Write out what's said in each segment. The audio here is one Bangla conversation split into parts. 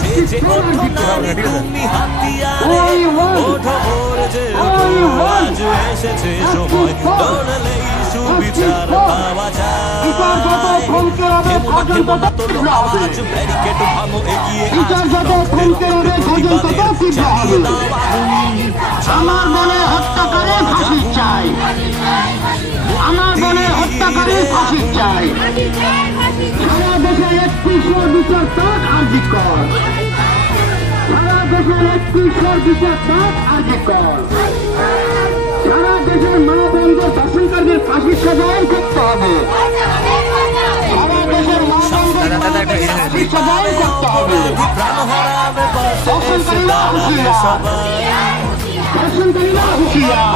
সে যে ওঠো নারী তুমি হাতিয়ারে, ওঠো ভোর যে আজ এসেছে সময়, লড়লেই সুবিচার পাওয়া যায়। আওয়াজ ব্যারিকেড ভাঙো এগিয়ে আমার মনে হত্যাকারী ফাঁসি চাই, আমার মনে হত্যাকারী ফাঁসি চাই। সারা দেশে 31 বিচার পাক আরজি কর, সারা দেশের 31 বিচার পাক আরজি কর। সারা দেশের মা বন্ধু দর্শনকারীদের ফাঁসির সাজায় করতে হবে, সারা দেশের মা বন্ধুর ফাঁসির সাজায় করতে হবে। দর্শনকারীরা হুঁশিয়ার, দর্শনকারীরা হুঁশিয়ার,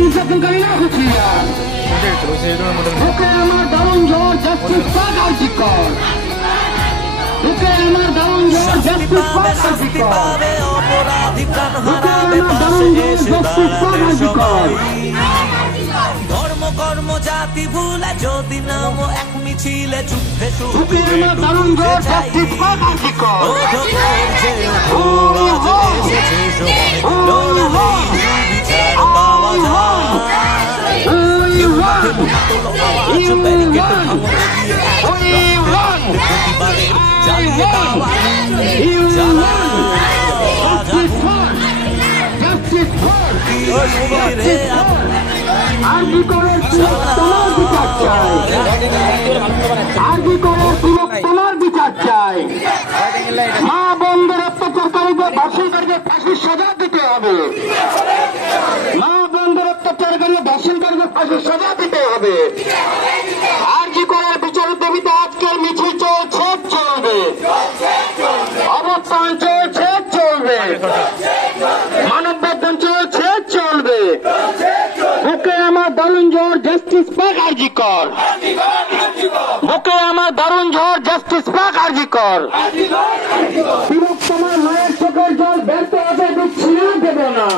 নির্যাতনকারীরা হুঁশিয়ার। বুকে আমার দারুণ ঝড় জাস্টিস পাক আরজি কর, বুকে আমার দারুণ ঝড় জাস্টিস পাক আরজি কর, বুকে আমার দারুণ ঝড় জাস্টিস পাক আরজি কর। ধর্ম কর্ম জাতি ভুলে যদি নাম এক মিছিলে যুদ্ধে বুকে আমার দারুণ ঝড় জাস্টিস পাক আরজি কর। এসেছে সময়, লড়লেই সুবিচার পাওয়া যায়। আওয়াজ ব্যারিকেড ভাঙো এগিয়ে প্রতিবাদের জ্বালিয়ে দাও আরজি করের তোমার বিচার চাই, আরজি করের তোমার বিচার চাই। মা বন্ধুর অত্যাচারকারীদের ধর্ষণকারীদের ফাঁসির সাজা দিতে হবে, মা বন্ধুর অত্যাচারকারী ধর্ষণকারীদের ফাঁসির সাজা দিতে হবে। আরজি করের বিচারের দাবিতে আজকের মিছিল চলছে, চলবে, অবস্থান চলছে, চলবে, মানববন্ধন চলছে, চলবে। বুকে আমার দারুণ ঝড় জাস্টিস পাক আরজি কর, বুকে আমার দারুণ ঝড় জাস্টিস পাক আরজি কর। বৃহত্তমার মায়ের চোখের জল ব্যর্থ হতে দিচ্ছি না, দেব না।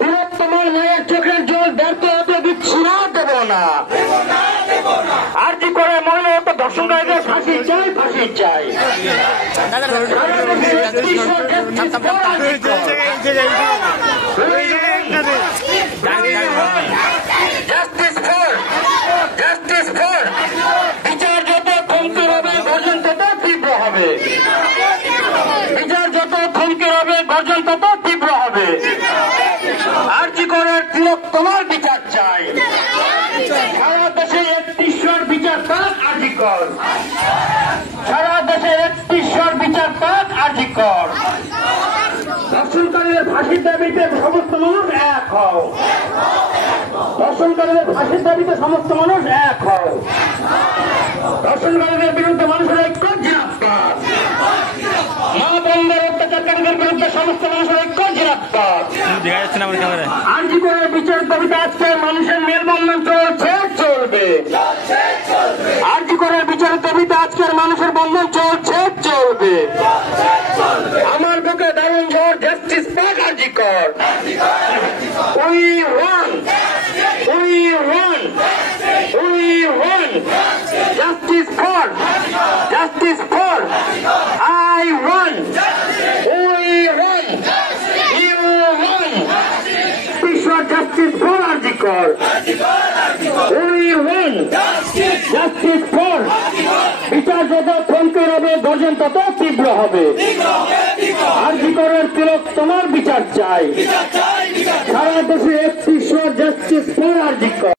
বৃহত্তমার মায়ের চোখের জল ব্যর্থ হতে দিচ্ছি না, দেব না। আরজি করে মনে হতো ধর্ষণকারীদের ফাঁসি চাই, ফাঁসি চাই। Justice for, justice for. বিচার যত থমকে হবে গর্জন তত তীব্র হবে, বিচার যত থমকে হবে গর্জন তত তীব্র হবে। আরজি করের তিলক তোমার বিচার চাই, সারা দেশে 31 বিচার পাক আরজি কর, সারা দেশে 31 বিচার পাক আরজি কর। ধর্ষণকারীদের ফাঁসির দাবিতে সমস্ত মানুষ এক হও, ধর্ষণকারীদের ফাঁসির দাবিতে সমস্ত মানুষ এক হও। ধর্ষণকারীদের বিরুদ্ধে মানুষের ঐক্য জিহাদ, মা বন্ধের অত্যাচারকারীদের বিরুদ্ধে সমস্ত মানুষের ঐক্য জিহাদ। আরজি করের বিচার দাবিতে আজকে মানুষের মেলবন্ধন চলছে, চলবে। আরজি করের বিচারের দাবিতে আজকের মানুষের বন্ধন চলছে, চলবে। আমার বুকে দারুণ ঝড় জাস্টিস পাক RG Kar. We want, we want, we want. Justice for, justice for. I want, we want, you want. বিশ্ব justice for RG Kar. We want, justice for. বিচার যত থমকে হবে গর্জন তত তীব্র হবে। আরজি করের তিলক তোমার বিচার চাই, সারা দেশে 31 জাস্টিস ফর আরজি কর।